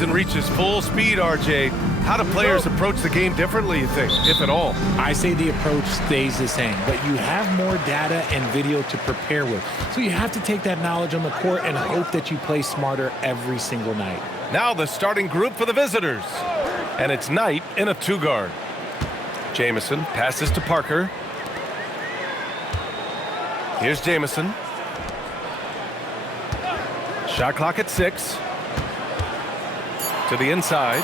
season reaches full speed, RJ, how do players approach the game differently, you think, if at all? I say the approach stays the same, but you have more data and video to prepare with. So you have to take that knowledge on the court and hope that you play smarter every single night. Now the starting group for the visitors. And it's Knight in a two-guard. Jamison passes to Parker. Here's Jamison. Shot clock at 6. To the inside.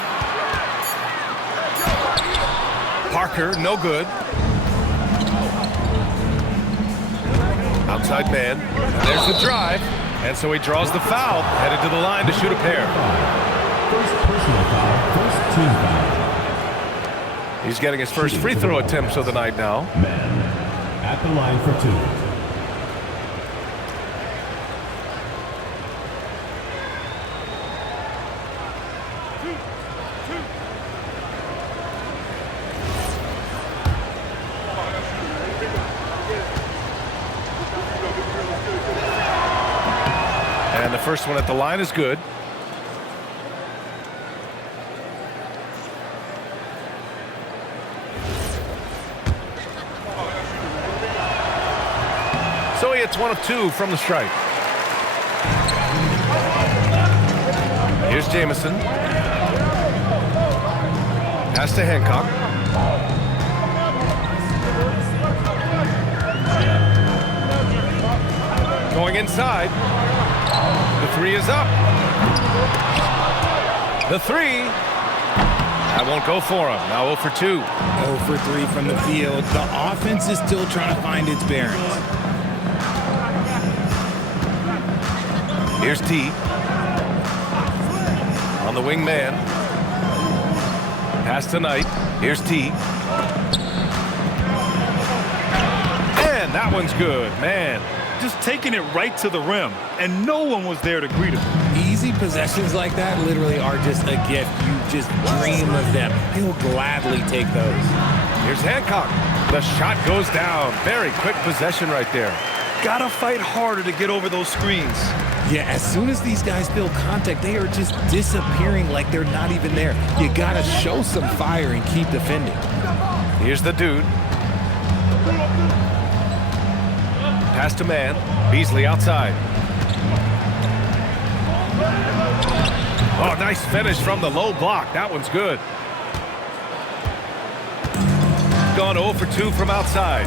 Parker, no good. Outside man. There's the drive. And so he draws the foul, headed to the line to shoot a pair. First personal foul, first team foul. He's getting his first free throw attempts of the night now. Men at the line for 2. And the first one at the line is good. So he hits 1 of 2 from the stripe. Here's Jamison. Pass to Hancock. Going inside. The 3 is up. The 3. That won't go for him. Now 0 for 2. 0 for 3 from the field. The offense is still trying to find its bearings. Here's T. On the wing man. Pass to Knight. Here's T. And that one's good, man. Just taking it right to the rim, and no one was there to greet him. Easy possessions like that literally are just a gift. You just dream of them. He'll gladly take those. Here's Hancock. The shot goes down. Very quick possession right there. Gotta fight harder to get over those screens. Yeah, as soon as these guys feel contact, they are just disappearing like they're not even there. You gotta show some fire and keep defending. Here's the dude. Pass to man. Beasley outside. Oh, nice finish from the low block. That one's good. Gone 0 for 2 from outside.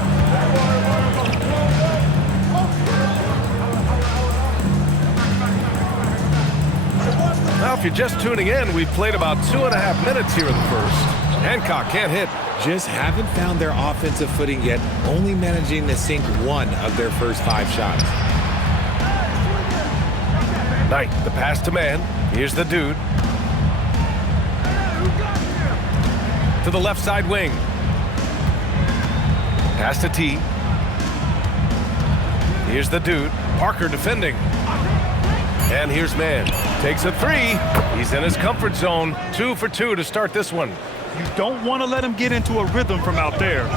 Now, if you're just tuning in, we've played about 2.5 minutes here in the first. Hancock can't hit. Just haven't found their offensive footing yet, only managing to sink 1 of their first 5 shots. Knight, the pass to man. Here's the dude. To the left side wing. Pass to T. Here's the dude. Parker defending. And here's man. Takes a 3. He's in his comfort zone. 2 for 2 to start this one. You don't want to let him get into a rhythm from out there.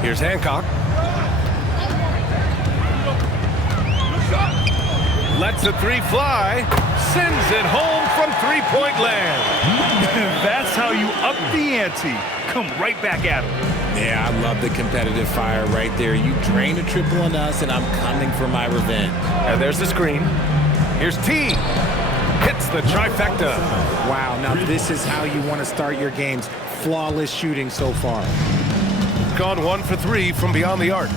Here's Hancock. Lets the 3 fly. Sends it home from three-point land. That's how you up the ante. Come right back at him. Yeah, I love the competitive fire right there. You drain a triple on us, and I'm coming for my revenge. And there's the screen. Here's T. Hits the trifecta. Wow, now this is how you want to start your games. Flawless shooting so far. Gone 1 for 3 from beyond the arc.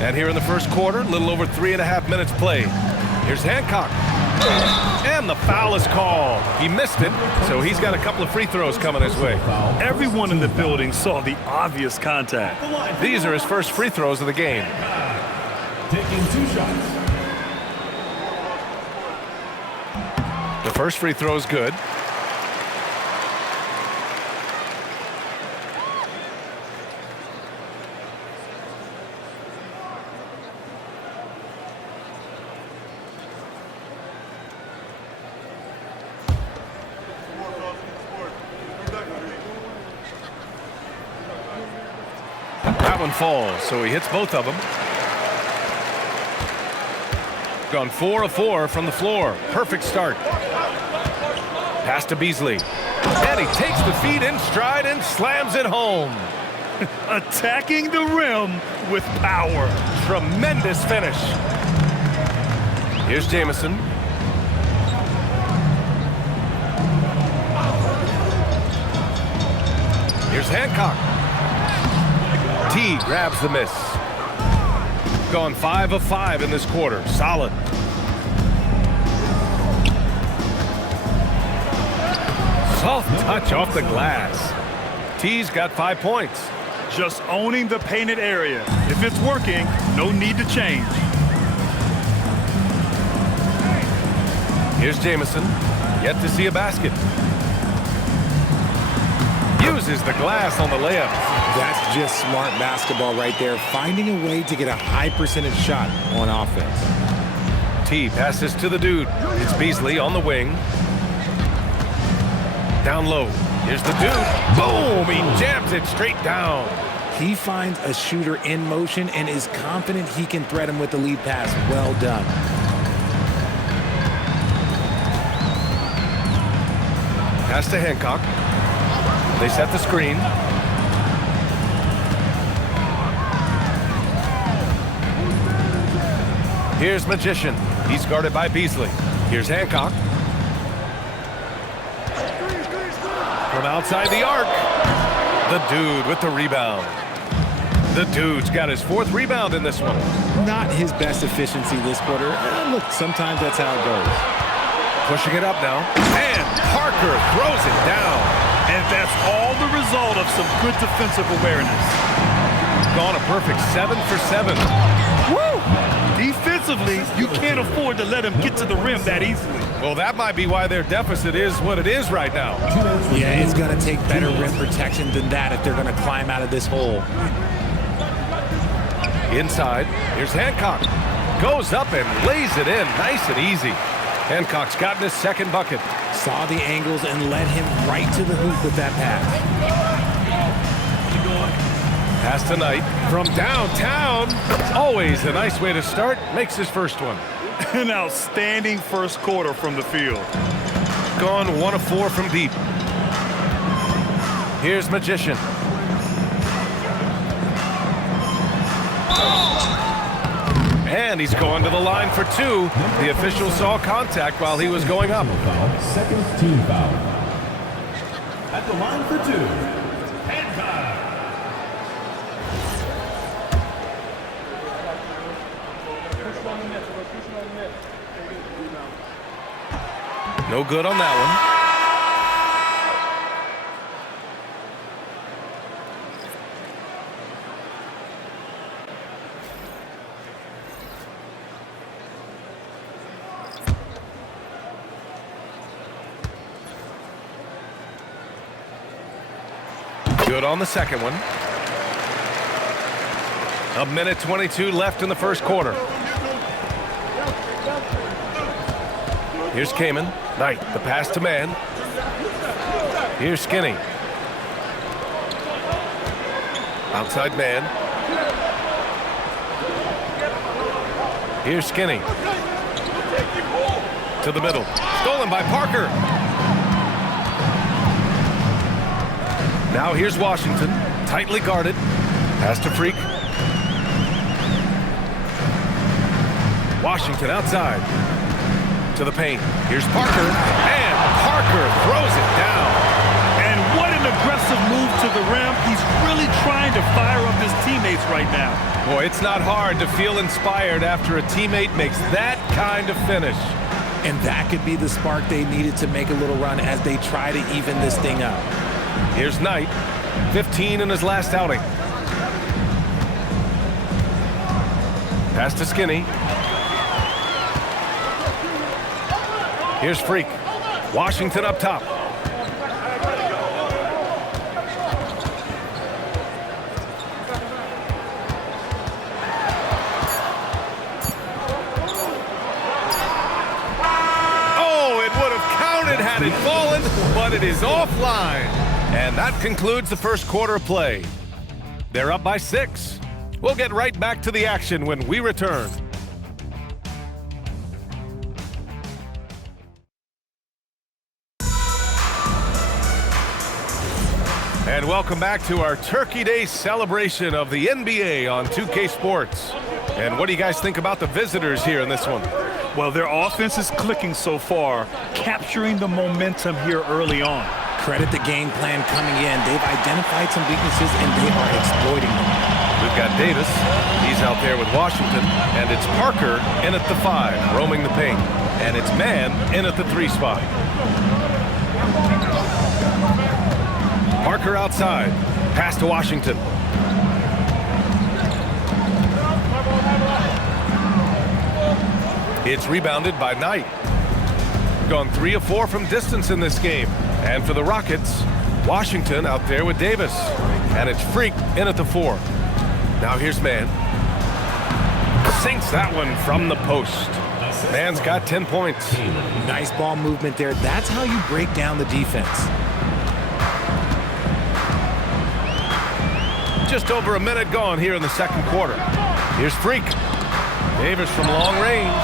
And here in the first quarter, a little over 3.5 minutes played. Here's Hancock. And the foul is called. He missed it, so he's got a couple of free throws coming his way. Everyone in the building saw the obvious contact. These are his first free throws of the game. Taking 2 shots. The first free throw is good. That one falls, so he hits both of them. gone 4 of 4 from the floor. Perfect start. Pass to Beasley. And he takes the feet in stride and slams it home. Attacking the rim with power. Tremendous finish. Here's Jamison. Here's Hancock. T grabs the miss. Gone 5 of 5 in this quarter. Solid. Soft touch off the glass. T's got 5 points. Just owning the painted area. If it's working, no need to change. Here's Jamison. Yet to see a basket. Uses the glass on the layup. That's just smart basketball right there, finding a way to get a high percentage shot on offense. T passes to the dude. It's Beasley on the wing. Down low. Here's the dude. Boom! He jams it straight down. He finds a shooter in motion and is confident he can thread him with the lead pass. Well done. Pass to Hancock. They set the screen. Here's Magician. He's guarded by Beasley. Here's Hancock. From outside the arc. The dude with the rebound. The dude's got his 4th rebound in this one. Not his best efficiency this quarter. Look, sometimes that's how it goes. Pushing it up now. And Parker throws it down. And that's all the result of some good defensive awareness. Gone a perfect 7 for 7. Woo! Defensively, you can't afford to let him get to the rim that easily. Well, that might be why their deficit is what it is right now. Yeah, it's going to take better rim protection than that if they're going to climb out of this hole. Inside, here's Hancock. Goes up and lays it in nice and easy. Hancock's gotten his 2nd bucket. Saw the angles and led him right to the hoop with that pass. Pass to Knight from downtown. Always a nice way to start. Makes his first one. An outstanding first quarter from the field. Gone 1 of 4 from deep. Here's Magician. And he's going to the line for 2. The official saw contact while he was going up. Foul, 2nd team foul. At the line for 2, Hancock. No good on that one. Good on the second one. 1:22 left in the first quarter. Here's Kamen. Knight, the pass to man. Here's Skinny. Outside man. Here's Skinny. To the middle. Stolen by Parker. Now here's Washington. Tightly guarded. Pass to Freak. Washington outside. To the paint. Here's Parker. And Parker throws it down. And what an aggressive move to the rim. He's really trying to fire up his teammates right now. Boy, it's not hard to feel inspired after a teammate makes that kind of finish. And that could be the spark they needed to make a little run as they try to even this thing up. Here's Knight. 15 in his last outing. Pass to Skinny. Here's Freak. Washington up top. Oh, it would have counted had it fallen, but it is offline. And that concludes the first quarter of play. They're up by 6. We'll get right back to the action when we return. And welcome back to our Turkey Day celebration of the NBA on 2K Sports. And what do you guys think about the visitors here in this one? Well, their offense is clicking so far, capturing the momentum here early on. Credit the game plan coming in. They've identified some weaknesses, and they are exploiting them. We've got Davis. He's out there with Washington. And it's Parker in at the 5, roaming the paint. And it's Mann in at the 3 spot. Parker outside. Pass to Washington. It's rebounded by Knight. Gone 3 of 4 from distance in this game. And for the Rockets, Washington out there with Davis. And it's Freak in at the 4. Now here's Mann. Sinks that one from the post. Mann's got 10 points. Nice ball movement there. That's how you break down the defense. Just over a minute gone here in the second quarter. Here's Freak. Davis from long range.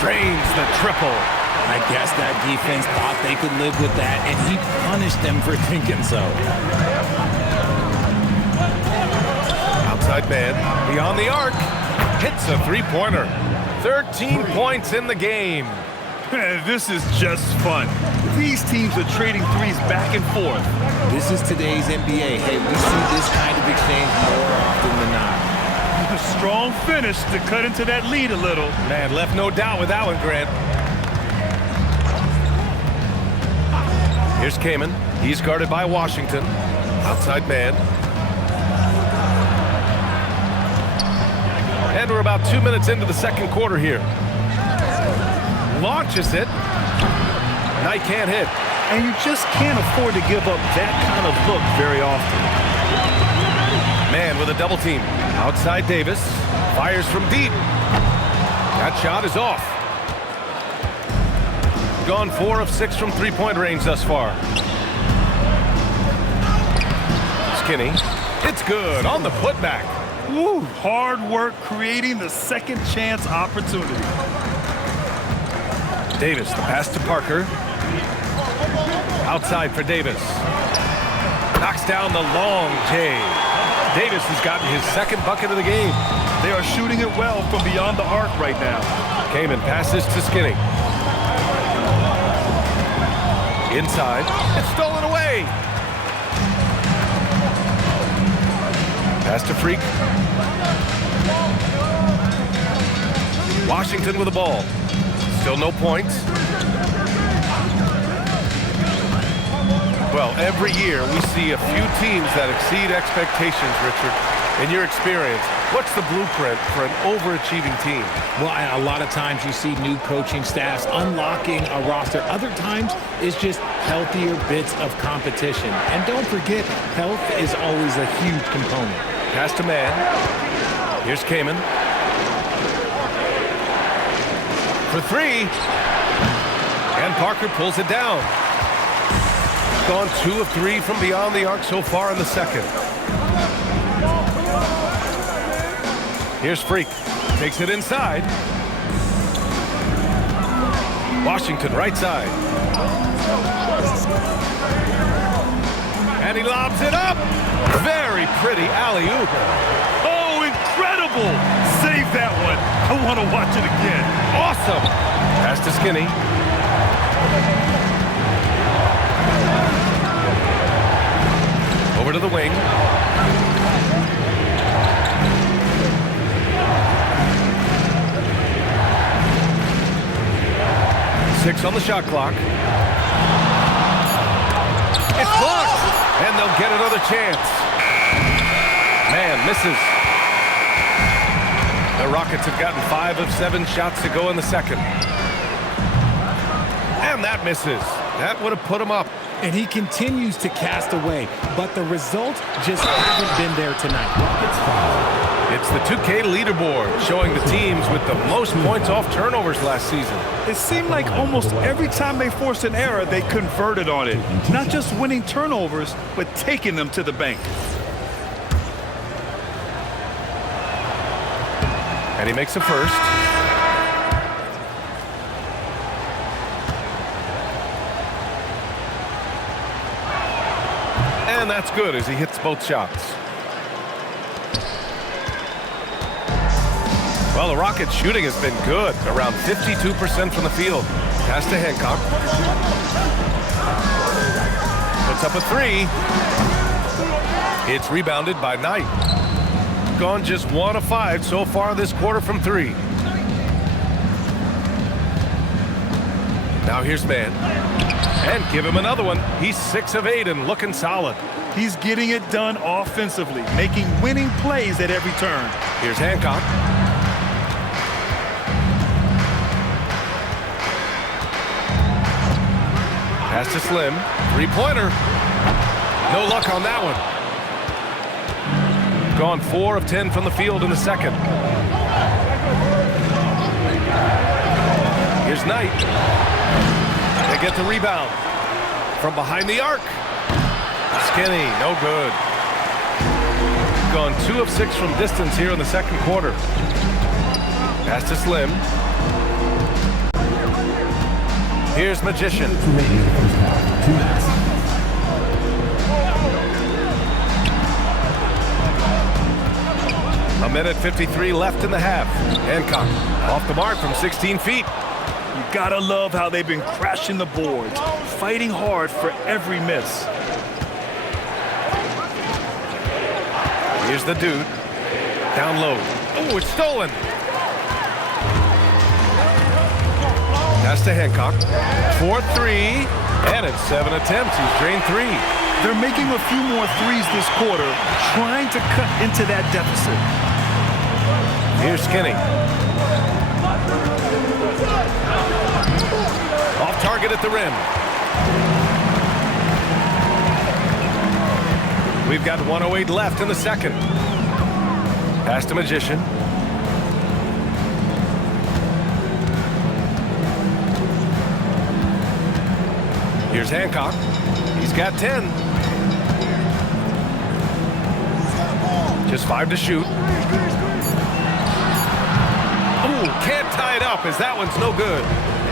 Drains the triple. I guess that defense thought they could live with that, and he punished them for thinking so. Outside man, beyond the arc. Hits a three-pointer. 13 points in the game. This is just fun. These teams are trading threes back and forth. This is today's NBA. Hey, we see this kind of exchange more often than not. A strong finish to cut into that lead a little. Man, left no doubt with that one, Grant. Here's Kaman. He's guarded by Washington. Outside man. And we're about 2 minutes into the second quarter here. Launches it. Knight can't hit. And you just can't afford to give up that kind of look very often. Man with a double team. Outside Davis. Fires from deep. That shot is off. Gone 4 of 6 from three-point range thus far. Skinny. It's good on the putback. Woo, hard work creating the second chance opportunity. Davis, the pass to Parker. Outside for Davis. Knocks down the long J. Davis has gotten his second bucket of the game. They are shooting it well from beyond the arc right now. Kaman passes to Skinny. Inside. It's stolen away. Pass to Freak. Washington with the ball. Still no points. Well, every year we see a few teams that exceed expectations, Richard. In your experience, what's the blueprint for an overachieving team? Well, a lot of times you see new coaching staffs unlocking a roster. Other times it's just healthier bits of competition. And don't forget, health is always a huge component. Pass to man. Here's Kaman. For 3. And Parker pulls it down. Gone 2 of 3 from beyond the arc so far in the second. Here's Freak. Takes it inside. Washington right side. And he lobs it up. Very pretty alley-oop. Oh, incredible! Save that one. I want to watch it again. Awesome. Pass to Skinny. Over to the wing. Six on the shot clock. It's blocked. And they'll get another chance. Man, misses. The Rockets have gotten 5 of 7 shots to go in the second. And that misses. That would have put him up. And he continues to cast away, but the results just haven't been there tonight. It's the 2K leaderboard showing the teams with the most points off turnovers last season. It seemed like almost every time they forced an error, they converted on it. Not just winning turnovers, but taking them to the bank. And he makes a first. And And that's good as he hits both shots. Well, the Rockets' shooting has been good, around 52% from the field. Pass to Hancock. Puts up a three. It's rebounded by Knight. Gone just 1 of 5 so far this quarter from 3. Now here's Mann. And give him another one. He's 6 of 8 and looking solid. He's getting it done offensively, making winning plays at every turn. Here's Hancock. Pass to Slim. Three-pointer. No luck on that one. Gone 4 of 10 from the field in the second. Here's Knight. They get the rebound. From behind the arc. Skinny, no good. Gone 2 of 6 from distance here in the second quarter. Pass to Slim. Here's Magician. A minute 53 left in the half. Hancock off the mark from 16 feet. You gotta love how they've been crashing the boards, fighting hard for every miss. Here's the dude. Down low. Oh, it's stolen. Pass to Hancock. 4-3. And in 7 attempts, he's drained 3. They're making a few more threes this quarter, trying to cut into that deficit. Here's Skinny. Off target at the rim. We've got 1:08 left in the second. Pass to Magician. Here's Hancock. He's got 10. Just 5 to shoot. Oh, can't tie it up as that one's no good.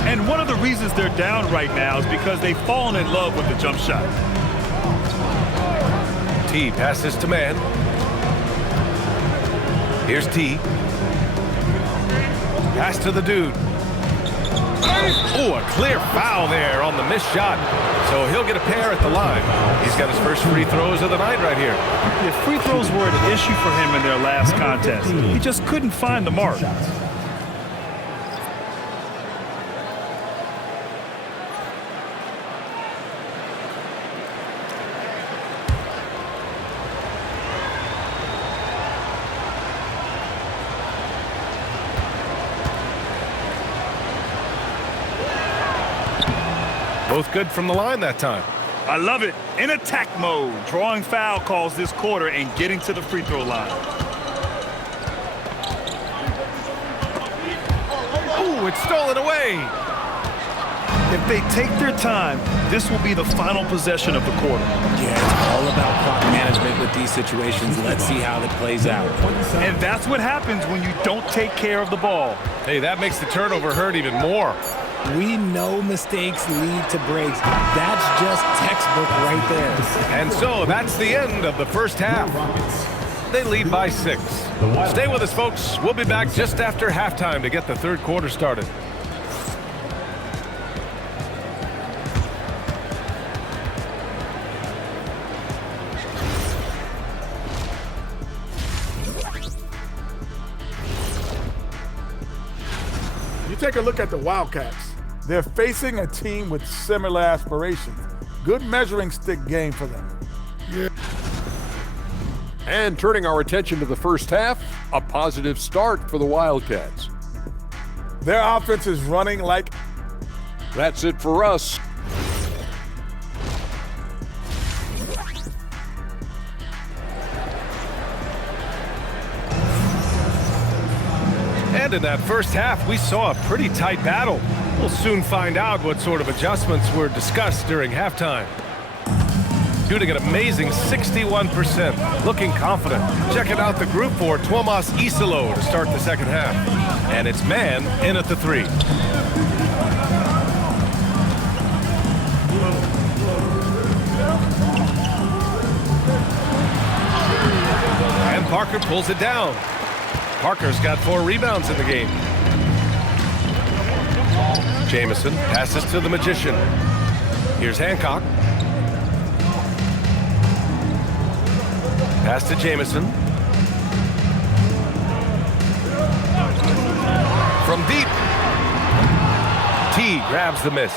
And one of the reasons they're down right now is because they've fallen in love with the jump shot. T passes to Mann. Here's T. Pass to the dude. Oh, a clear foul there on the missed shot. So he'll get a pair at the line. He's got his first free throws of the night right here. The free throws were an issue for him in their last contest. He just couldn't find the mark. Both good from the line that time. I love it. In attack mode, drawing foul calls this quarter and getting to the free throw line. Oh, it's stolen away. If they take their time, this will be the final possession of the quarter. Yeah, it's all about clock management with these situations. Let's see how it plays out. And that's what happens when you don't take care of the ball. Hey, that makes the turnover hurt even more. We know mistakes lead to breaks. That's just textbook right there. And so that's the end of the first half. They lead by 6. Stay with us, folks. We'll be back just after halftime to get the third quarter started. You take a look at the Wildcats. They're facing a team with similar aspirations. Good measuring stick game for them. And turning our attention to the first half, a positive start for the Wildcats. Their offense is running like... That's it for us. And in that first half, we saw a pretty tight battle. We'll soon find out what sort of adjustments were discussed during halftime. Shooting an amazing 61%, looking confident. Checking out the group for Tuomas Isalo to start the second half. And it's Mann in at the 3. Parker pulls it down. Parker's got 4 rebounds in the game. Jamison passes to the Magician. Here's Hancock. Pass to Jamison. From deep. T grabs the miss.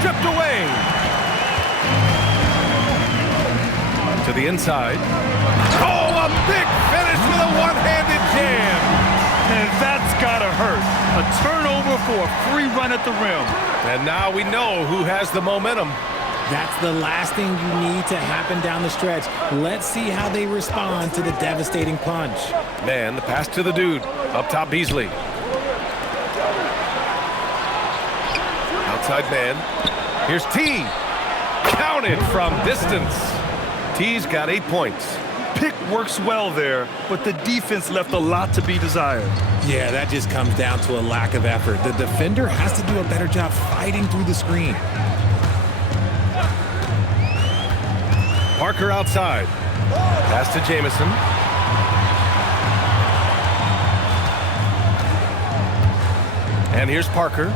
Stripped away. To the inside. Oh, a big finish with a one-handed jam. And that's gotta hurt. A turnover for a free run at the rim. And now we know who has the momentum. That's the last thing you need to happen down the stretch. Let's see how they respond to the devastating punch. Man, the pass to the dude. Up top, Beasley. Outside man. Here's T. Counted from distance. T's got 8 points. Pick works well there, but the defense left a lot to be desired. Yeah, that just comes down to a lack of effort. The defender has to do a better job fighting through the screen. Parker outside. Pass to Jamison. And here's Parker.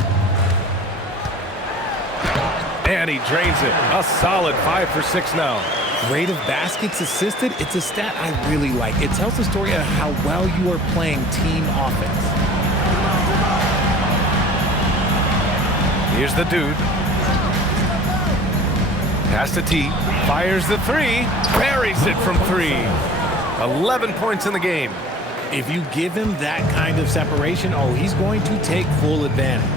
And he drains it. A solid 5 for 6 now. Rate of baskets assisted, it's a stat I really like. It tells the story of how well you are playing team offense. Here's the dude. Pass to T. Fires the 3. Buries it from 3. 11 points in the game. If you give him that kind of separation, oh, he's going to take full advantage.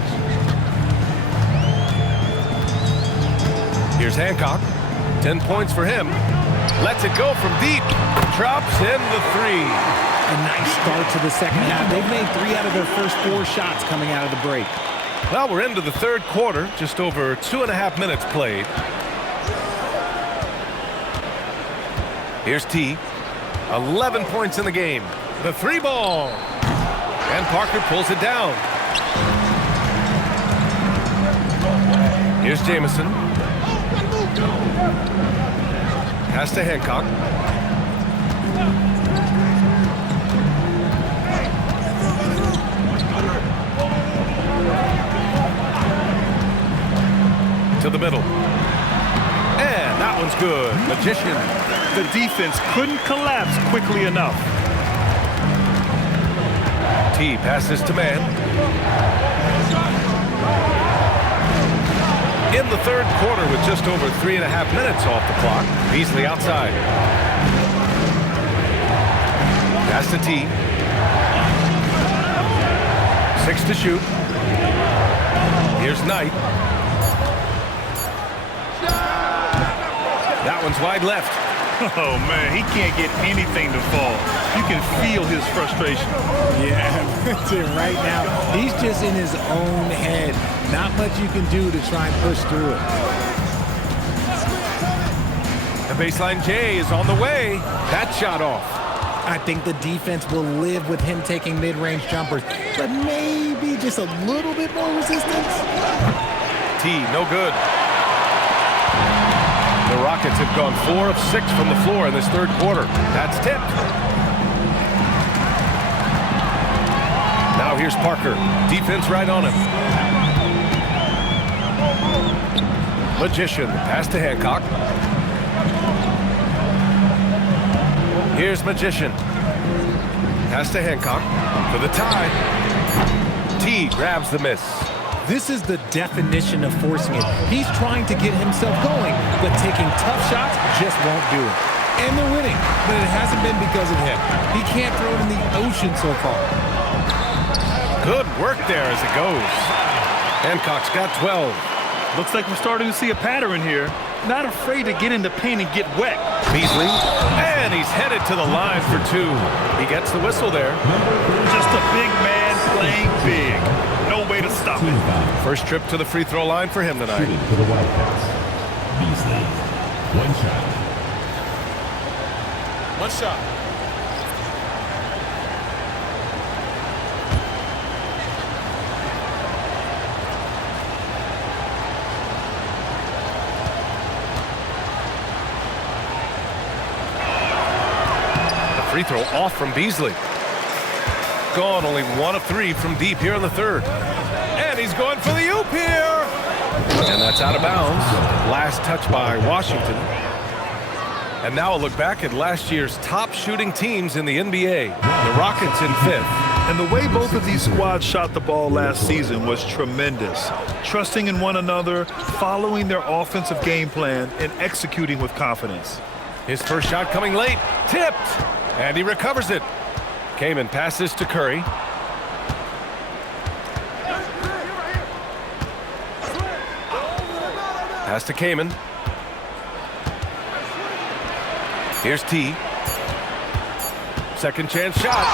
Here's Hancock. 10 points for him. Lets it go from deep. Drops in the 3. A nice start to the second half. They've made 3 out of their first 4 shots coming out of the break. Well, we're into the third quarter. Just over 2.5 minutes played. Here's T. 11 points in the game. The 3 ball. And Parker pulls it down. Here's Jamison. Pass to Hancock. To the middle. And that one's good. Magician. The defense couldn't collapse quickly enough. T passes to man. In the third quarter with just over 3.5 minutes off the clock. Beasley outside. Pass to T. 6 to shoot. Here's Knight. That one's wide left. Oh, man, he can't get anything to fall. You can feel his frustration. Yeah, right now, he's just in his own head. Not much you can do to try and push through it. The baseline J is on the way. That shot off. I think the defense will live with him taking mid-range jumpers, but maybe just a little bit more resistance. T, no good. The Rockets have gone 4 of 6 from the floor in this third quarter. That's tipped. Now here's Parker. Defense right on him. Magician. Pass to Hancock. Here's Magician. Pass to Hancock for the tie. T grabs the miss. This is the definition of forcing it. He's trying to get himself going, but taking tough shots just won't do it. And they're winning, but it hasn't been because of him. He can't throw it in the ocean so far. Good work there as it goes. Hancock's got 12. Looks like we're starting to see a pattern here. Not afraid to get in the paint and get wet. Beasley, and he's headed to the line for 2. He gets the whistle there. Just a big man playing big. No way to stop it. First trip to the free throw line for him tonight. Shooting for the Wildcats. Beasley. 1 shot. 1 shot. Free throw off from Beasley. Gone only 1 of 3 from deep here in the third. And he's going for the oop here. And that's out of bounds. Last touch by Washington. And now a look back at last year's top shooting teams in the NBA. The Rockets in 5th. And the way both of these squads shot the ball last season was tremendous. Trusting in one another, following their offensive game plan, and executing with confidence. His first shot coming late. Tipped. And he recovers it. Kaman passes to Curry. Pass to Kaman. Here's T. Second chance shot.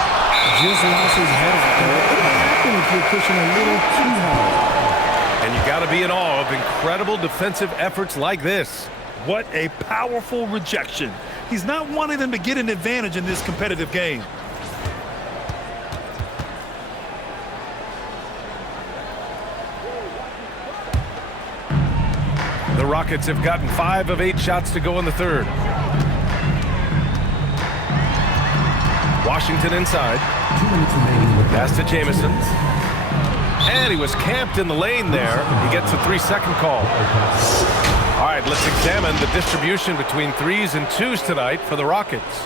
Just lost his head. What happened if you're pushing a little too hard? And you got to be in awe of incredible defensive efforts like this. What a powerful rejection. He's not wanting them to get an advantage in this competitive game. The Rockets have gotten 5 of 8 shots to go in the third. Washington inside. 2 minutes remaining with Pass to Jamison. And he was camped in the lane there. He gets a 3-second call. All right, let's examine the distribution between 3s and 2s tonight for the Rockets.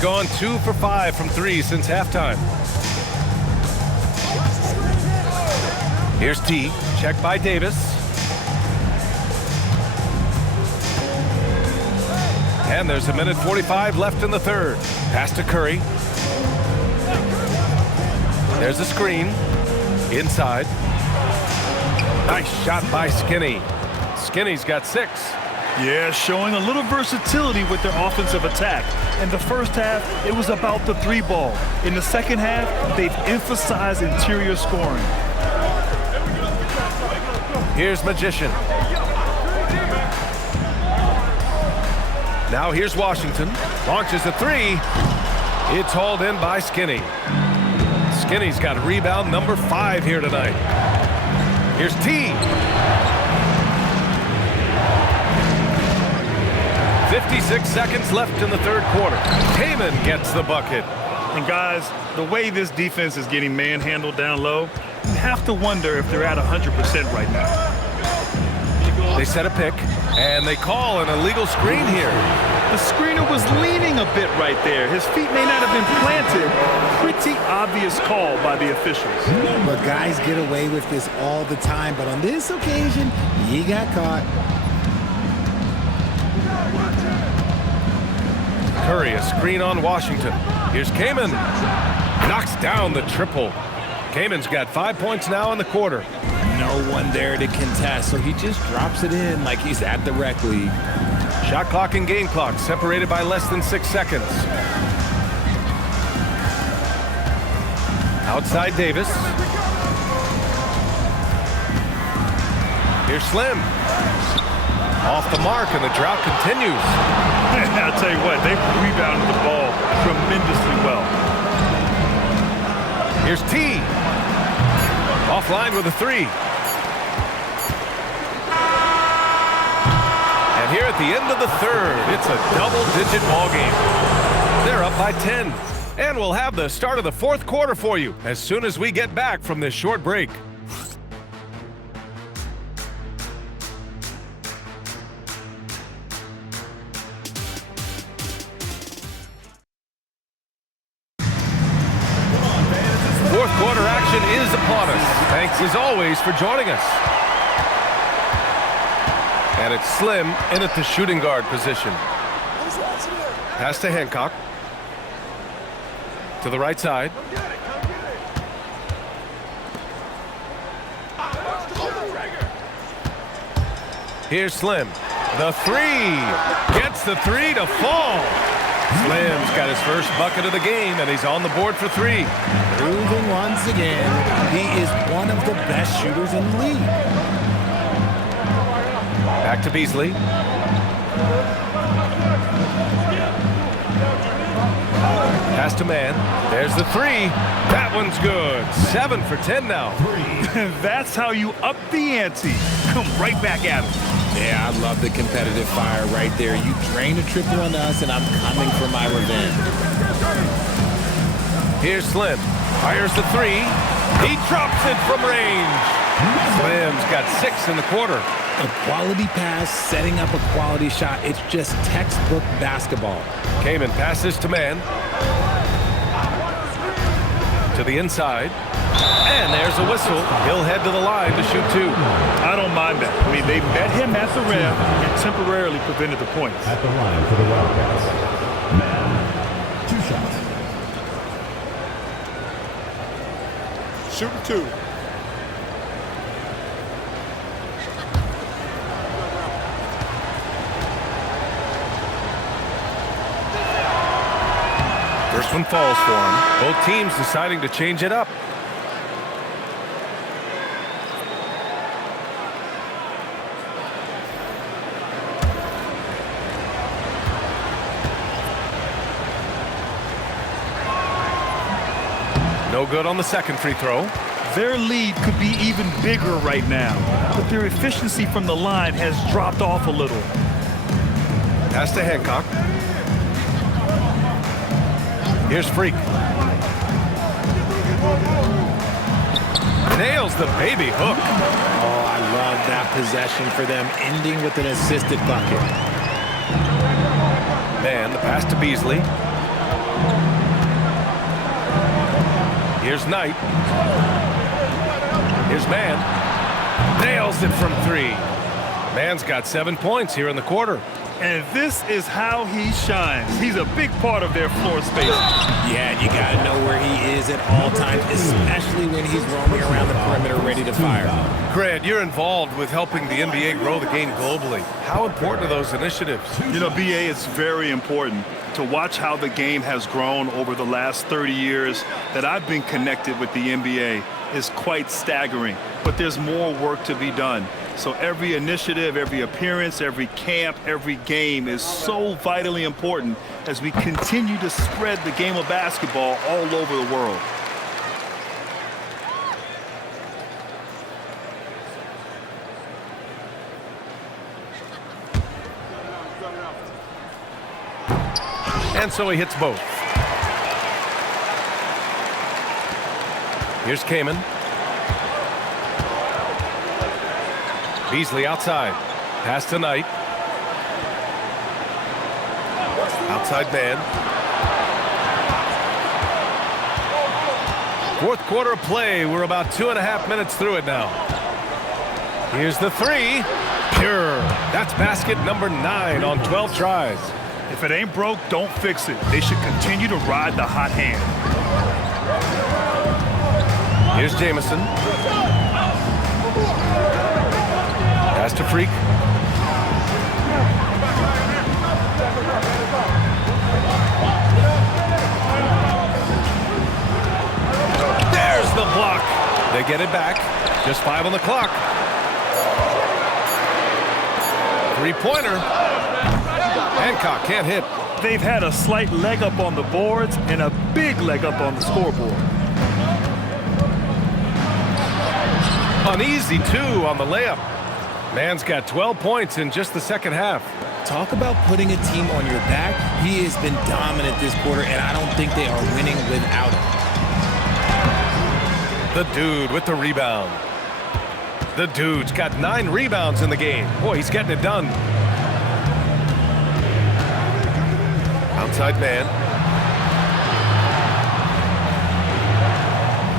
Gone 2 for 5 from 3 since halftime. Here's T. Check by Davis. And there's 1:45 left in the third. Pass to Curry. There's a screen. Inside. Nice shot by Skinny. Skinny's got 6. Yeah, showing a little versatility with their offensive attack. In the first half, it was about the 3 ball. In the second half, they've emphasized interior scoring. Here's Magician. Now here's Washington. Launches a 3. It's hauled in by Skinny. Skinny's got rebound number 5 here tonight. Here's T. 56 seconds left in the third quarter. Kaman gets the bucket. And guys, the way this defense is getting manhandled down low, you have to wonder if they're at 100% right now. They set a pick, and they call an illegal screen here. The screener was leaning a bit right there. His feet may not have been planted. Pretty obvious call by the officials. But guys get away with this all the time. But on this occasion, he got caught. Curry, a screen on Washington. Here's Kaman. Knocks down the triple. Kaman's got 5 points now in the quarter. No one there to contest, so he just drops it in like he's at the rec league. Shot clock and game clock separated by less than 6 seconds. Outside Davis. Here's Slim. Off the mark, and the drought continues. I'll tell you what, they rebounded the ball tremendously well. Here's T. Offline with a 3. And here at the end of the third, it's a double-digit ball game. They're up by 10. And we'll have the start of the fourth quarter for you as soon as we get back from this short break. Fourth quarter action is upon us. Thanks as always for joining us. And it's Slim in at the shooting guard position. Pass to Hancock. To the right side. Here's Slim. The 3. Gets the 3 to fall. Slim's got his first bucket of the game, and he's on the board for 3. Proving once again, he is one of the best shooters in the league. Back to Beasley. Pass to man. There's the three. That one's good. 7 for 10 now. That's how you up the ante. Come right back at him. Yeah, I love the competitive fire right there. You drained a triple on us, and I'm coming for my revenge. Here's Slim. Fires the three. He drops it from range. Slim's got 6 in the quarter. A quality pass, setting up a quality shot. It's just textbook basketball. Kamen passes to man. To the inside. And there's a whistle. He'll head to the line to shoot 2. I don't mind that. I mean, they met him at the rim and temporarily prevented the points. At the line for the Wildcats. Man, 2 shots. Shooting 2. First one falls for him. Both teams deciding to change it up. No good on the second free throw. Their lead could be even bigger right now, but their efficiency from the line has dropped off a little. Pass to Hancock. Here's Freak. Nails the baby hook. Oh, I love that possession for them, ending with an assisted bucket. Man, the pass to Beasley. Here's Knight. Here's Man. Nails it from 3. Man's got 7 points here in the quarter. And this is how he shines. He's a big part of their floor space. Yeah, and you got to know where he is at all times, especially when he's roaming around the perimeter ready to fire. Grant, you're involved with helping the NBA grow the game globally. How important are those initiatives? You know, BA, it's very important to watch how the game has grown over the last 30 years that I've been connected with the NBA is quite staggering. But there's more work to be done. So every initiative, every appearance, every camp, every game is so vitally important as we continue to spread the game of basketball all over the world. And so he hits both. Here's Kamen. Beasley outside. Pass to Knight. Outside man. Fourth quarter of play. We're about 2.5 minutes through it now. Here's the three. Pure. That's basket number 9 on 12 tries. If it ain't broke, don't fix it. They should continue to ride the hot hand. Here's Jamison. Pass to Freak. There's the block. They get it back. Just 5 on the clock. Three-pointer. Hancock can't hit. They've had a slight leg up on the boards and a big leg up on the scoreboard. An easy 2 on the layup. Man's got 12 points in just the second half. Talk about putting a team on your back. He has been dominant this quarter, and I don't think they are winning without him. The dude with the rebound. The dude's got 9 rebounds in the game. Boy, he's getting it done. Outside man.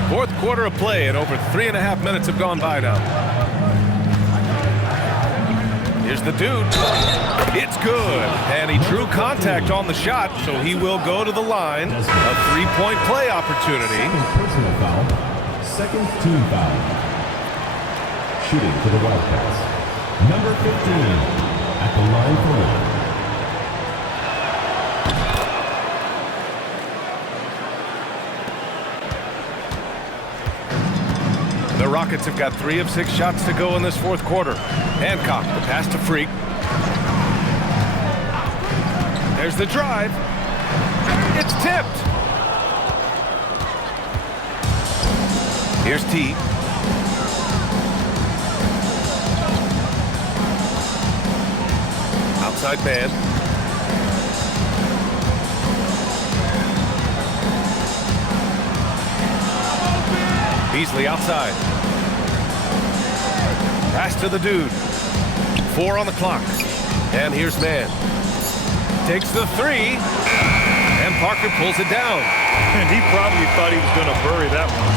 Fourth quarter of play, and over 3.5 minutes have gone by now. Here's the dude. It's good. And he drew contact on the shot, so he will go to the line. A 3-point play opportunity. Second personal foul. Second team foul. Shooting for the Wildcats. Number 15 at the line for 1. The Rockets have got 3 of 6 shots to go in this fourth quarter. Hancock, the pass to Freak. There's the drive. It's tipped. Here's T. Outside man. Beasley outside. Pass to the dude. 4 on the clock. And here's man. Takes the 3. And Parker pulls it down. And he probably thought he was going to bury that one.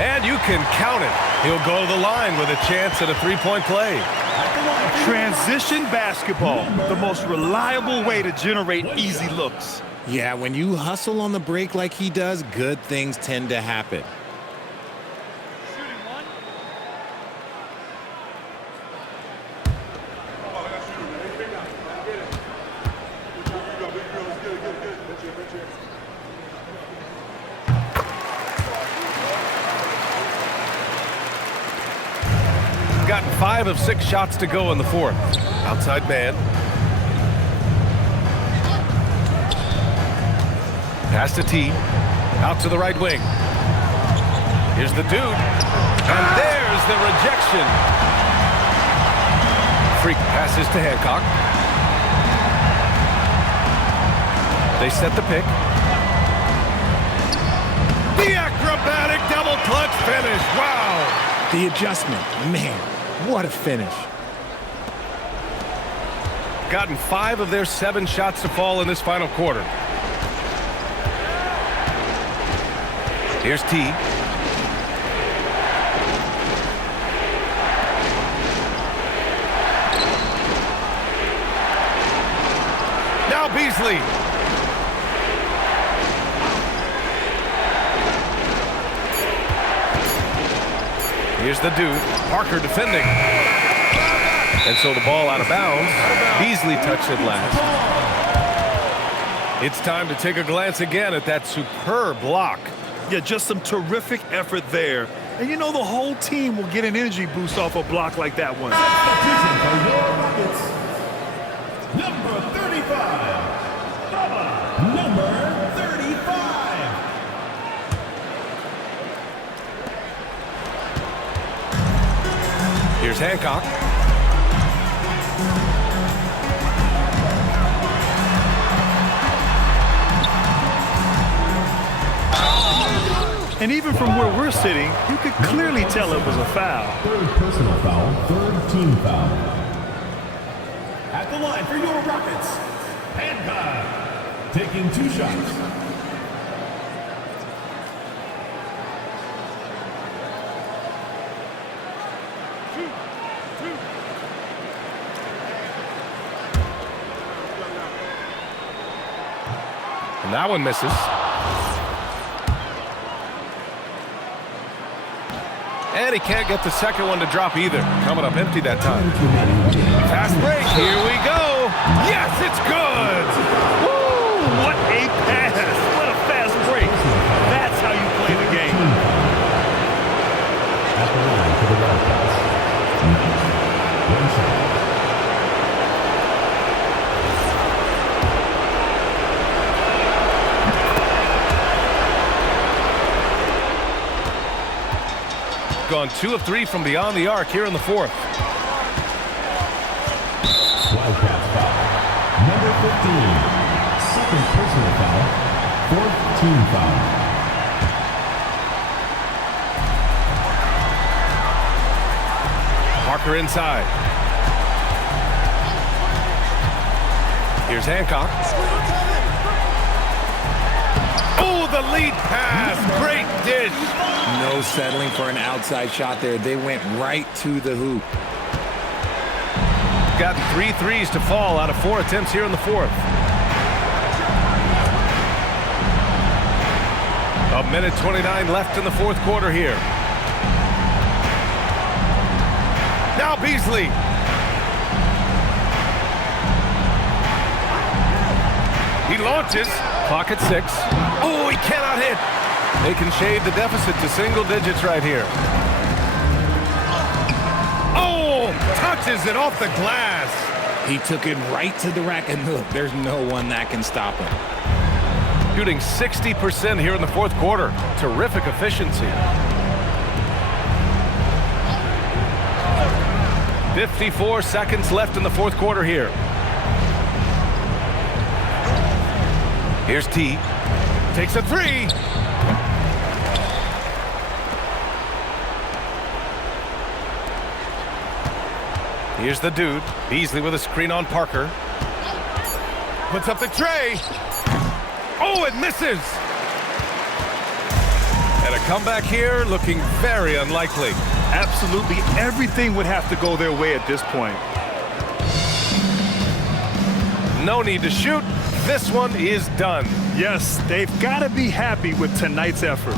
And you can count it. He'll go to the line with a chance at a 3-point play. Transition basketball, the most reliable way to generate easy looks. Yeah, when you hustle on the break like he does, good things tend to happen. Gotten 5 of 6 shots to go in the 4th. Outside man. Pass to T. Out to the right wing. Here's the dude. And there's the rejection. Freak passes to Hancock. They set the pick. The acrobatic double clutch finish. Wow. The adjustment, man, what a finish. Gotten 5 of their 7 shots to fall in this final quarter. Here's T. Now Beasley. Here's the dude. Parker defending. And so the ball out of bounds. Beasley touched it last. It's time to take a glance again at that superb block. Yeah, just some terrific effort there. And you know the whole team will get an energy boost off a block like that one. Number 35. Number 35. Here's Hancock. And even from where we're sitting, you could clearly tell it was a foul. Third personal foul, third team foul. At the line for your Rockets, Hancock, taking 2 shots. And that one misses. And he can't get the second one to drop either. Coming up empty that time. Fast break. Here we go. Yes, it's good. Woo! What a pass. What a fast break. That's how you play the game. At the line for the Wildcats, Knight, 1 shot. Gone 2 of 3 from beyond the arc here in the 4th. Wildcats foul. Number 15. Second personal foul. 4th team foul. Parker inside. Here's Hancock. Oh, the lead pass. Great dish. No settling for an outside shot there. They went right to the hoop. Got 3 threes to fall out of 4 attempts here in the 4th. A minute 29 left in the 4th quarter here. Now Beasley. He launches. Clock at 6. Oh, he cannot hit. They can shade the deficit to single digits right here. Oh, touches it off the glass. He took it right to the rack, and look, there's no one that can stop him. Shooting 60% here in the 4th quarter. Terrific efficiency. 54 seconds left in the fourth quarter here. Here's T. Takes a three. Here's the dude. Beasley with a screen on Parker. Puts up the tray. Oh, it misses. And a comeback here looking very unlikely. Absolutely everything would have to go their way at this point. No need to shoot. This one is done. Yes, they've got to be happy with tonight's effort.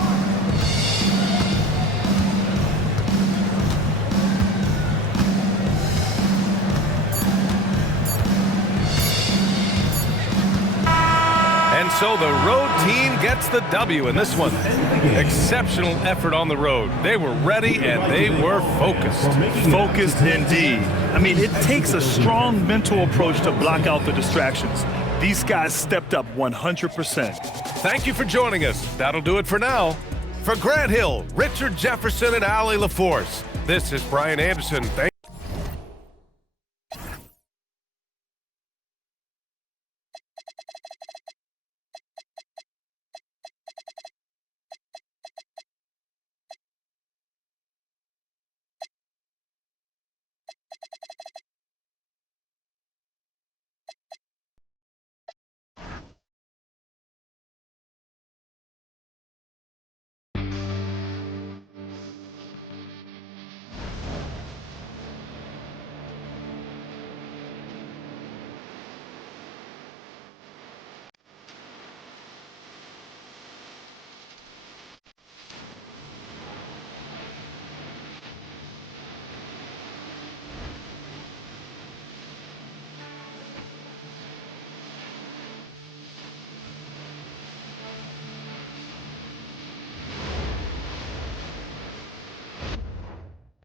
And so the road team gets the W in this one. Exceptional effort on the road. They were ready and they were focused. Focused indeed. I mean, it takes a strong mental approach to block out the distractions. These guys stepped up 100%. Thank you for joining us. That'll do it for now. For Grant Hill, Richard Jefferson, and Allie LaForce, this is Brian Anderson. Thank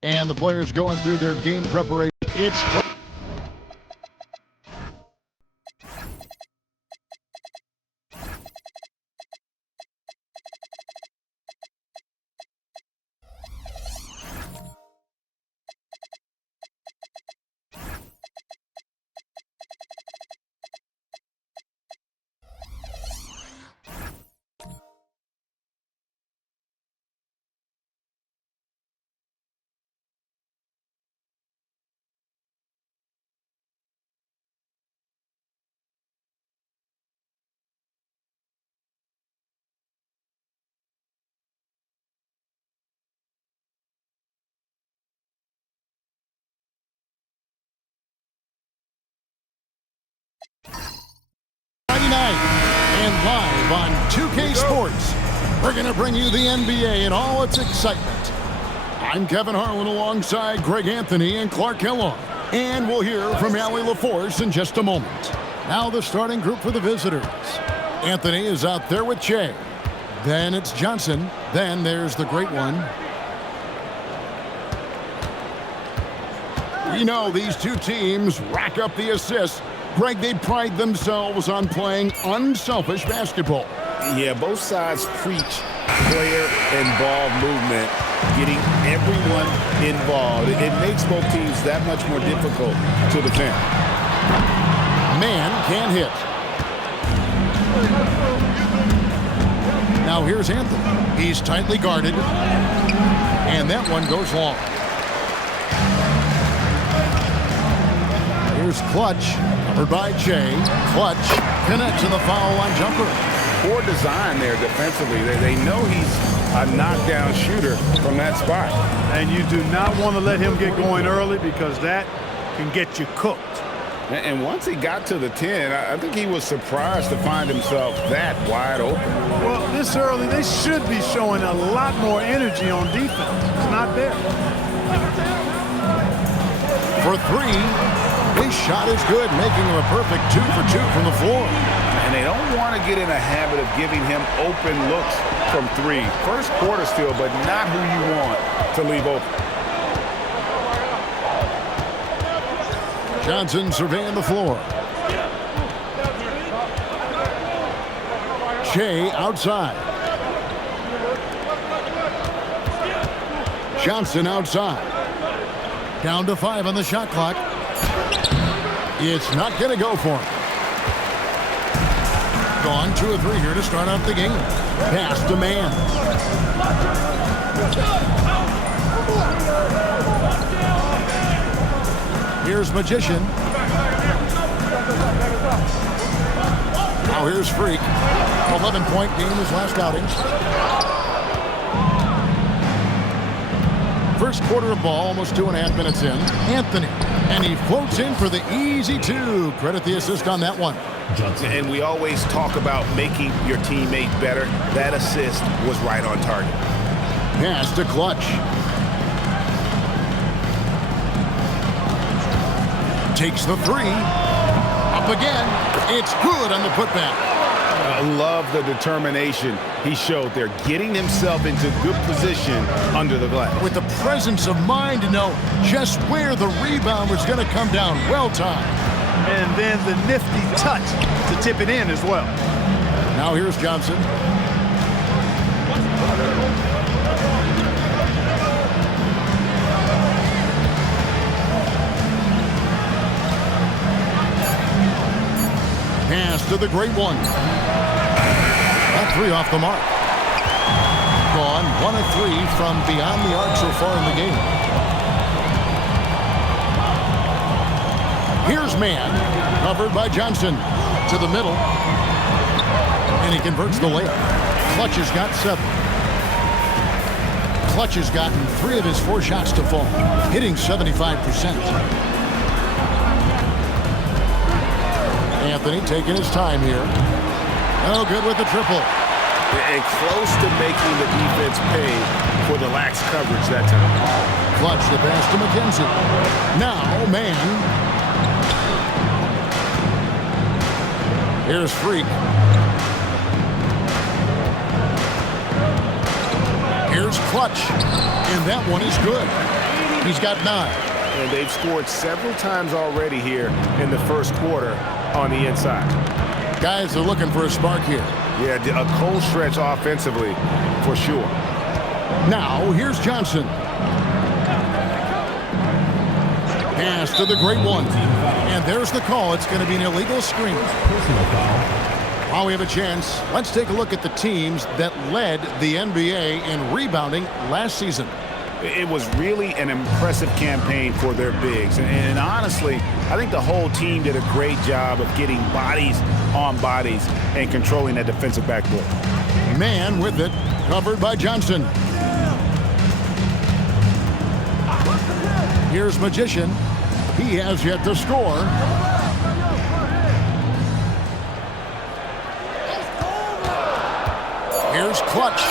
And the players going through their game preparation. It's Friday night and live on 2K Sports. We're going to bring you the NBA and all its excitement. I'm Kevin Harlan alongside Greg Anthony and Clark Kellogg. And we'll hear from Allie LaForce in just a moment. Now the starting group for the visitors. Anthony is out there with Che. Then it's Johnson. Then there's the great one. We know these two teams rack up the assists. Greg, they pride themselves on playing unselfish basketball. Yeah, both sides preach player-involved movement, getting everyone involved. It makes both teams that much more difficult to defend. Man can't hit. Now here's Anthony. He's tightly guarded. And that one goes long. Here's Clutch, covered by Che. Clutch connects to the foul line jumper. Poor design there defensively. They know he's a knockdown shooter from that spot. And you do not want to let him get going early because that can get you cooked. And once he got to the 10, I think he was surprised to find himself that wide open. Well, this early, they should be showing a lot more energy on defense. It's not there. For three, his shot is good, making him a perfect 2 for 2 from the floor. And they don't want to get in a habit of giving him open looks from three. First quarter still, but not who you want to leave open. Johnson surveying the floor. Che outside. Johnson outside. Down to 5 on the shot clock. It's not going to go for him. Gone 2 of 3 here to start out the game. Pass to Man. Here's Magician. Now here's Freak. 11-point game his last outing. First quarter of ball, almost 2.5 minutes in. Anthony. And he floats in for the easy 2. Credit the assist on that one. And we always talk about making your teammate better. That assist was right on target. Pass to Clutch. Takes the 3. Up again. It's good on the putback. I love the determination he showed there, getting himself into good position under the glass. With the presence of mind to know just where the rebound was going to come down. Well timed. And then the nifty touch to tip it in as well. Now here's Johnson. Pass to the great one. That 3 off the mark. Gone 1 of 3 from beyond the arc so far in the game. Here's Man, covered by Johnson. To the middle. And he converts the layup. Clutch has got 7. Clutch has gotten 3 of his 4 shots to fall, hitting 75%. Anthony taking his time here. Oh, good with the triple. And close to making the defense pay for the lax coverage that time. Clutch the pass to McKenzie. Now, Man. Here's Freak. Here's Clutch. And that one is good. He's got 9. And they've scored several times already here in the first quarter on the inside. Guys are looking for a spark here. Yeah, a cold stretch offensively for sure. Now, here's Johnson. Pass to the great one. And there's the call. It's going to be an illegal screen. While we have a chance, let's take a look at the teams that led the NBA in rebounding last season. It was really an impressive campaign for their bigs. And honestly, I think the whole team did a great job of getting bodies on bodies and controlling that defensive backboard. Man with it, covered by Johnson. Here's Magician. He has yet to score. Here's Clutch.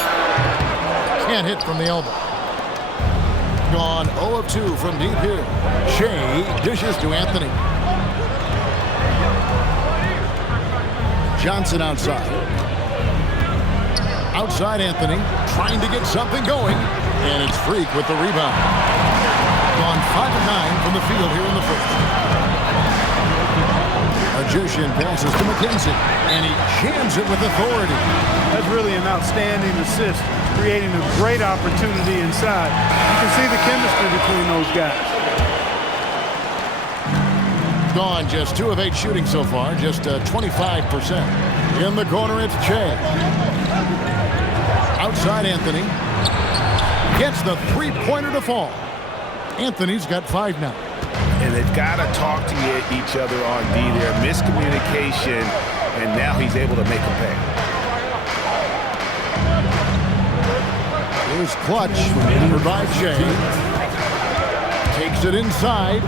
Can't hit from the elbow. Gone 0 of 2 from deep here. Shea dishes to Anthony. Johnson outside. Outside Anthony, trying to get something going. And it's Freak with the rebound. Gone 5 of 9 from the field here in the first. Magician passes to McKenzie. And he jams it with authority. That's really an outstanding assist, creating a great opportunity inside. You can see the chemistry between those guys. Gone just 2 of 8 shooting so far, just 25%. In the corner, it's Che. Outside Anthony. Gets the 3-pointer to fall. Anthony's got 5 now. And they've got to talk to each other on D there. Miscommunication, and now he's able to make a pay. Here's Clutch by Shea. Takes it inside.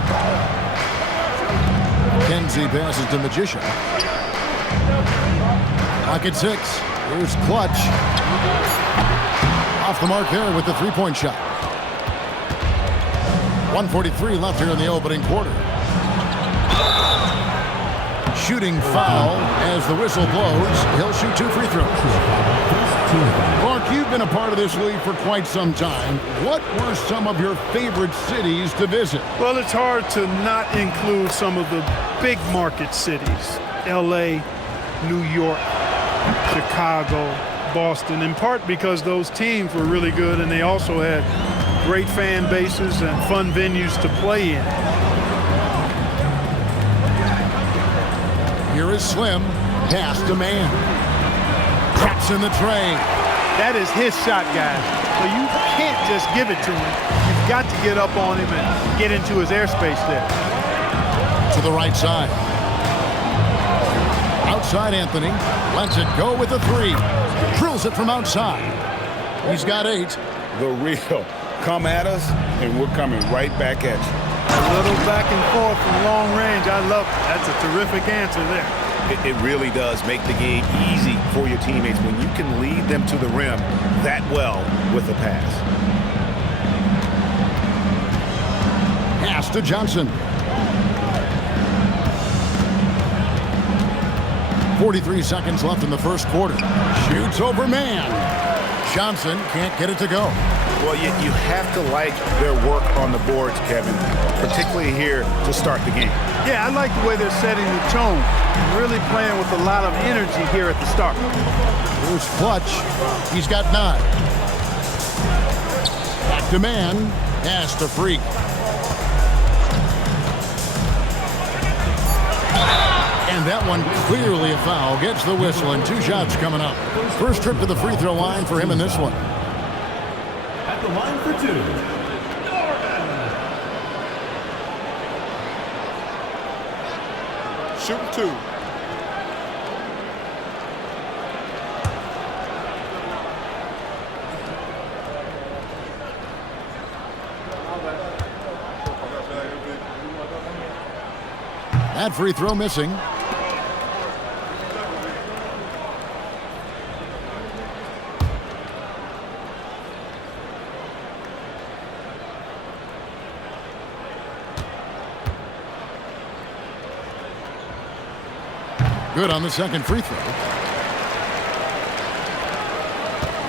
Kenzie passes to Magician. Pocket 6. Here's Clutch. Off the mark there with the 3-point shot. 1:43 left here in the opening quarter. Shooting foul as the whistle blows. He'll shoot 2 free throws. Clark, you've been a part of this league for quite some time. What were some of your favorite cities to visit? Well, it's hard to not include some of the big market cities. L.A., New York, Chicago, Boston, in part because those teams were really good and they also had great fan bases and fun venues to play in. Here is Slim. Pass to man. Traps in the tray. That is his shot, guys. So you can't just give it to him. You've got to get up on him and get into his airspace there. To the right side. Outside Anthony. Lets it go with a three. Drills it from outside. He's got 8. The real. Come at us, and we're coming right back at you. A little back and forth from long range. I love it. That's a terrific answer there. It really does make the game easy for your teammates when you can lead them to the rim that well with a pass. Pass to Johnson. 43 seconds left in the first quarter. Shoots over man. Johnson can't get it to go. Well, you have to like their work on the boards, Kevin, particularly here to start the game. Yeah, I like the way they're setting the tone. Really playing with a lot of energy here at the start. Here's Clutch. He's got 9. Back to man. Pass to Freak. And that one clearly a foul. Gets the whistle and 2 shots coming up. First trip to the free throw line for him in this one. At the line for 2. Shoot 2. That free throw missing. Good on the second free throw.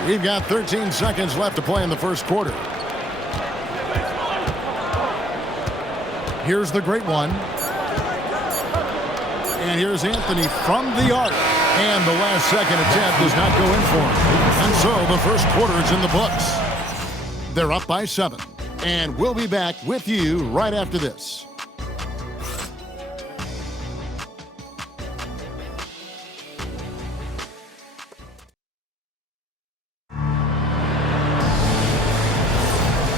We've got 13 seconds left to play in the first quarter. Here's the great one. And here's Anthony from the arc. And the last second attempt does not go in for him. And so the first quarter is in the books. They're up by 7. And we'll be back with you right after this.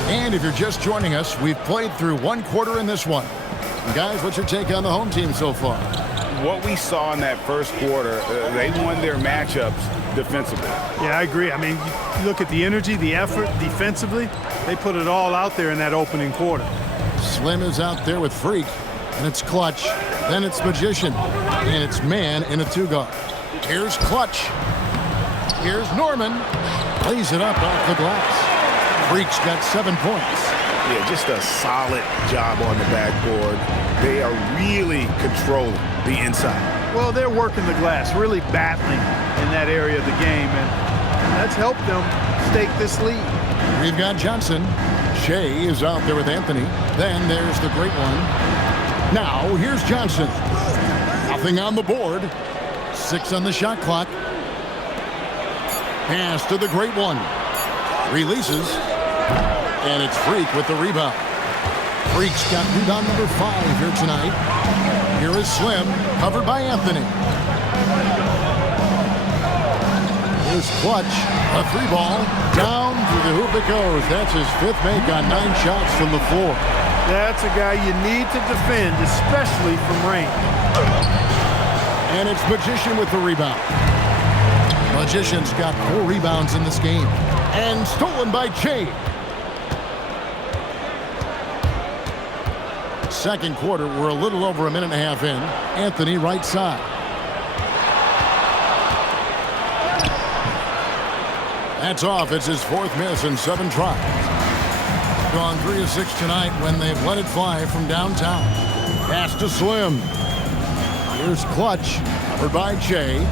And if you're just joining us, we've played through 1 quarter in this one. And guys, what's your take on the home team so far? What we saw in that first quarter, they won their matchups defensively. Yeah, I agree. I mean, you look at the energy, the effort defensively. They put it all out there in that opening quarter. Slim is out there with Freak, and it's Clutch. Then it's Magician, and it's man in a 2-guard. Here's Clutch. Here's Norman. Lays it up off the glass. Freak's got 7 points. Yeah, just a solid job on the backboard. They are really controlling the inside. Well, they're working the glass, really battling in that area of the game, and that's helped them stake this lead. We've got Johnson. Shea is out there with Anthony. Then there's the great one. Now, here's Johnson. Nothing on the board. 6 on the shot clock. Pass to the great one. Releases. And it's Freak with the rebound. Freak's got rebound number 5 here tonight. Here is Slim, covered by Anthony. Here's Clutch, a 3-ball. Down through the hoop it goes. That's his 5th make on 9 shots from the floor. That's a guy you need to defend, especially from range. And it's Magician with the rebound. Magician's got 4 rebounds in this game. And stolen by Jay. Second quarter, we're a little over a minute and a half in. Anthony, right side. That's off. It's his 4th miss in 7 tries. Gone 3 of 6 tonight when they've let it fly from downtown. Pass to Slim. Here's Clutch, covered by Jay.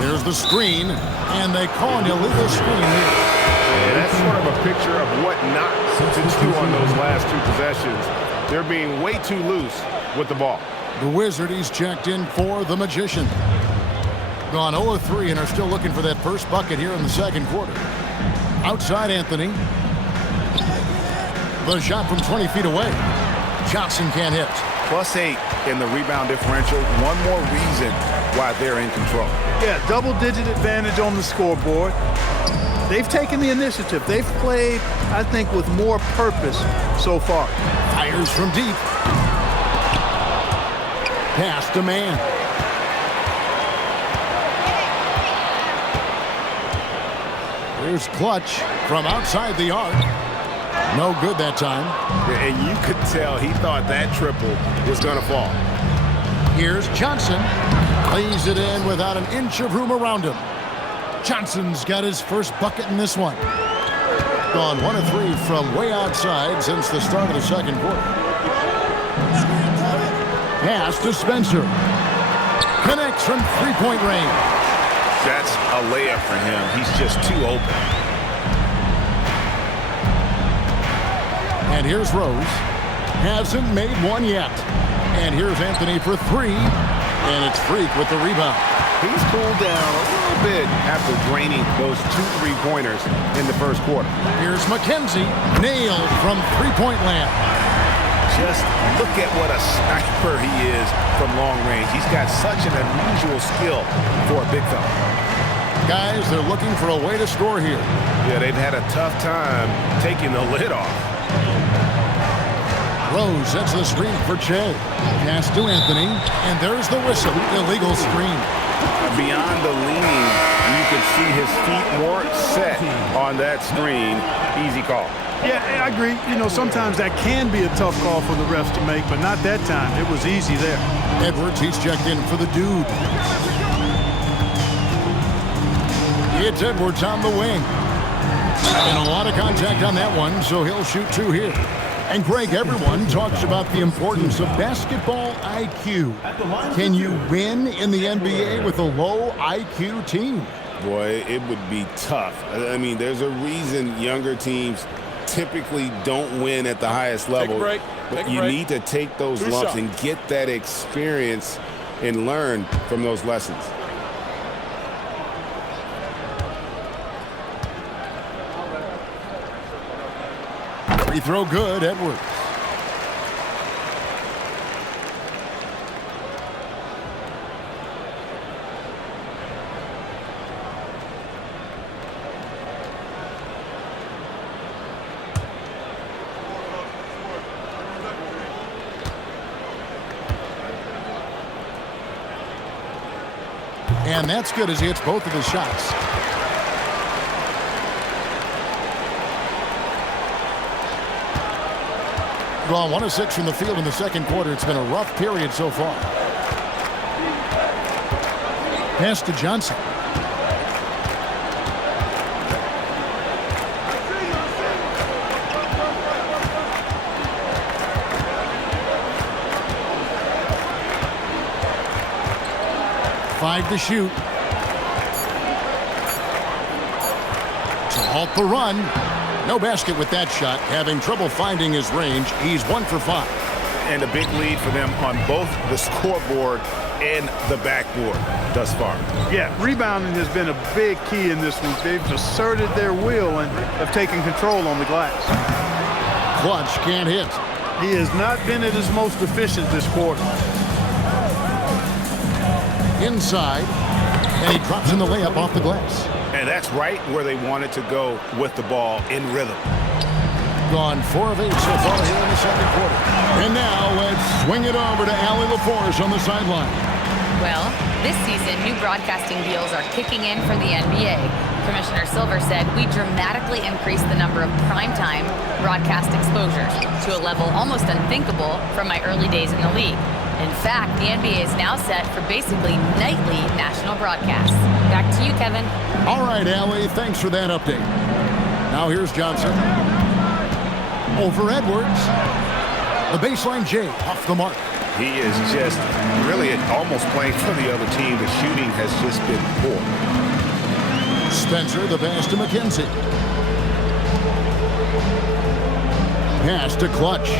There's the screen, and they call an illegal screen here. And that's sort of a picture of what not to do on those last 2 possessions. They're being way too loose with the ball. The Wizard, he's checked in for the Magician. Gone 0 of 3 and are still looking for that first bucket here in the second quarter. Outside Anthony. The shot from 20 feet away. Johnson can't hit. +8 in the rebound differential. One more reason why they're in control. Yeah, double-digit advantage on the scoreboard. They've taken the initiative. They've played, I think, with more purpose so far. Fires from deep. Pass to man. Here's Clutch from outside the arc. No good that time. And you could tell he thought that triple was going to fall. Here's Johnson. Lays it in without an inch of room around him. Johnson's got his first bucket in this one. Gone 1 of 3 from way outside since the start of the second quarter. Pass to Spencer. Connects from three-point range. That's a layup for him. He's just too open. And here's Rose. Hasn't made one yet. And here's Anthony for 3. And it's Freak with the rebound. He's cooled down a little bit after draining those 2 3-pointers in the first quarter. Here's McKenzie. Nailed from three-point land. Just look at what a sniper he is from long range. He's got such an unusual skill for a big fella. Guys, they're looking for a way to score here. Yeah, they've had a tough time taking the lid off. Rose sets the screen for Che. Pass to Anthony, and there's the whistle. Illegal screen. Beyond the lean, you could see his feet more set on that screen. Easy call. Yeah, I agree. You know, sometimes that can be a tough call for the refs to make, but not that time. It was easy there. Edwards, he's checked in for the dude. It's Edwards on the wing. And a lot of contact on that one, so he'll shoot 2 here. And Greg, everyone talks about the importance of basketball IQ. Can you win in the NBA with a low IQ team? Boy, it would be tough. I mean, there's a reason younger teams typically don't win at the highest level. But you need to take those lumps and get that experience and learn from those lessons. Free throw good, Edwards. And that's good as he hits both of his shots. Well, 1 of 6 from the field in the second quarter. It's been a rough period so far. Pass to Johnson. Five to shoot. To halt the run. No basket with that shot. Having trouble finding his range. He's 1 for 5. And a big lead for them on both the scoreboard and the backboard thus far. Yeah, rebounding has been a big key in this one. They've asserted their will and have taken control on the glass. Clutch can't hit. He has not been at his most efficient this quarter. Inside. And he drops in the layup off the glass. And that's right where they wanted to go with the ball in rhythm. Gone 4 of 8 so far here in the second quarter. And now let's swing it over to Allie LaForce on the sideline. Well, this season, new broadcasting deals are kicking in for the NBA. Commissioner Silver said we dramatically increased the number of primetime broadcast exposures to a level almost unthinkable from my early days in the league. In fact, the NBA is now set for basically nightly national broadcasts. Back to you, Kevin. All right, Allie, thanks for that update. Now here's Johnson. Over Edwards. The baseline J off the mark. He is just really almost playing for the other team. The shooting has just been poor. Spencer, the pass to McKenzie. Pass to Clutch.